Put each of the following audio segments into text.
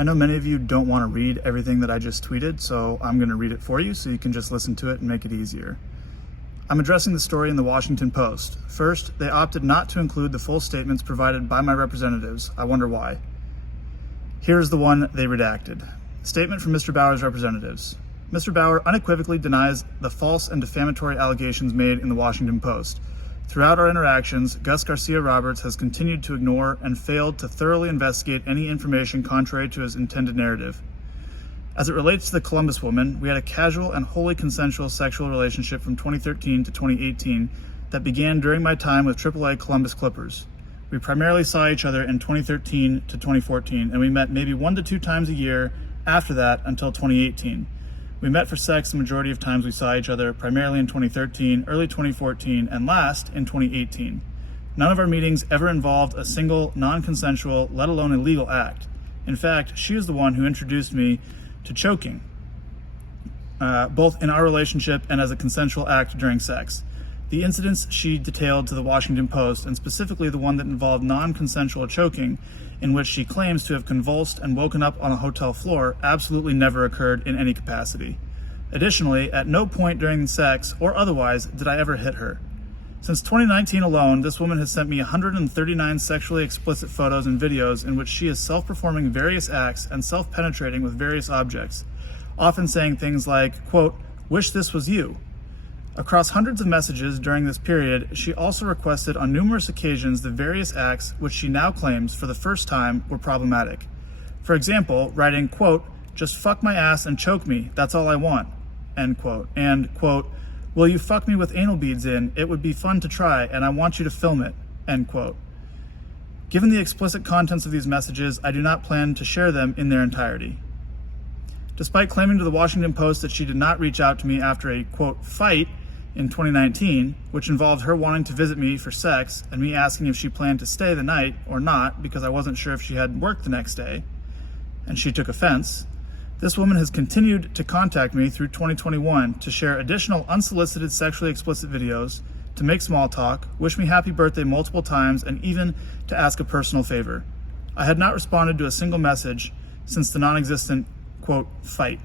I know many of you don't want to read everything that I just tweeted, so I'm going to read it for you so you can just listen to it and make it easier. I'm addressing the story in the Washington Post. First, they opted not to include the full statements provided by my representatives. I wonder why. Here's the one they redacted. Statement from Mr. Bauer's representatives. Mr. Bauer unequivocally denies the false and defamatory allegations made in the Washington Post. Throughout our interactions, Gus Garcia Roberts has continued to ignore and failed to thoroughly investigate any information contrary to his intended narrative. As it relates to the Columbus woman, we had a casual and wholly consensual sexual relationship from 2013 to 2018 that began during my time with AAA Columbus Clippers. We primarily saw each other in 2013 to 2014, and we met maybe 1 to 2 times a year after that until 2018. We met for sex the majority of times we saw each other, primarily in 2013, early 2014, and last in 2018. None of our meetings ever involved a single non-consensual, let alone illegal act. In fact, she is the one who introduced me to choking, both in our relationship and as a consensual act during sex. The incidents she detailed to the Washington Post, and specifically the one that involved non-consensual choking, in which she claims to have convulsed and woken up on a hotel floor, absolutely never occurred in any capacity. Additionally, at no point during sex or otherwise did I ever hit her. Since 2019 alone, this woman has sent me 139 sexually explicit photos and videos in which she is self-performing various acts and self-penetrating with various objects, often saying things like, quote, "Wish this was you." Across hundreds of messages during this period, she also requested on numerous occasions the various acts which she now claims for the first time were problematic. For example, writing, quote, "Just fuck my ass and choke me, that's all I want," end quote, and, quote, "Will you fuck me with anal beads in? It would be fun to try, and I want you to film it," end quote. Given the explicit contents of these messages, I do not plan to share them in their entirety. Despite claiming to the Washington Post that she did not reach out to me after a, quote, "fight," in 2019, which involved her wanting to visit me for sex and me asking if she planned to stay the night or not because I wasn't sure if she had work the next day, and she took offense, this woman has continued to contact me through 2021 to share additional unsolicited sexually explicit videos, to make small talk, wish me happy birthday multiple times, and even to ask a personal favor. I had not responded to a single message since the non-existent, quote, "fight."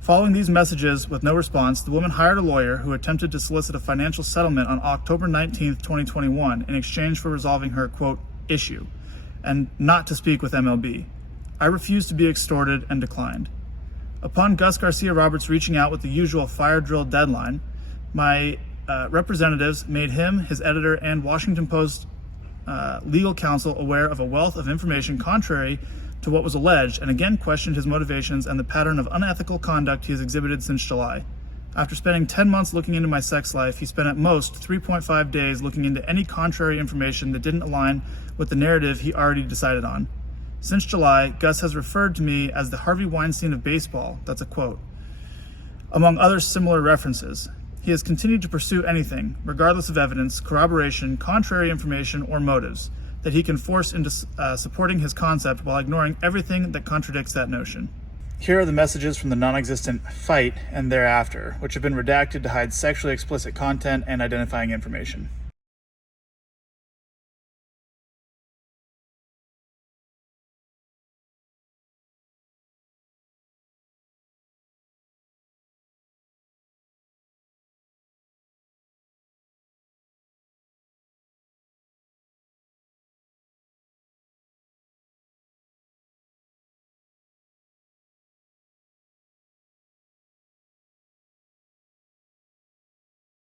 Following these messages with no response, the woman hired a lawyer who attempted to solicit a financial settlement on October 19th, 2021 in exchange for resolving her, quote, "issue," and not to speak with MLB. I refused to be extorted and declined. Upon Gus Garcia Roberts reaching out with the usual fire drill deadline, my representatives made him, his editor, and Washington Post legal counsel aware of a wealth of information contrary to what was alleged, and again questioned his motivations and the pattern of unethical conduct he has exhibited since July. After spending 10 months looking into my sex life, he spent at most 3.5 days looking into any contrary information that didn't align with the narrative he already decided on. Since July, Gus has referred to me as the Harvey Weinstein of baseball, that's a quote, among other similar references. He has continued to pursue anything, regardless of evidence, corroboration, contrary information, or motives, that he can force into supporting his concept while ignoring everything that contradicts that notion. Here are the messages from the non-existent fight and thereafter, which have been redacted to hide sexually explicit content and identifying information.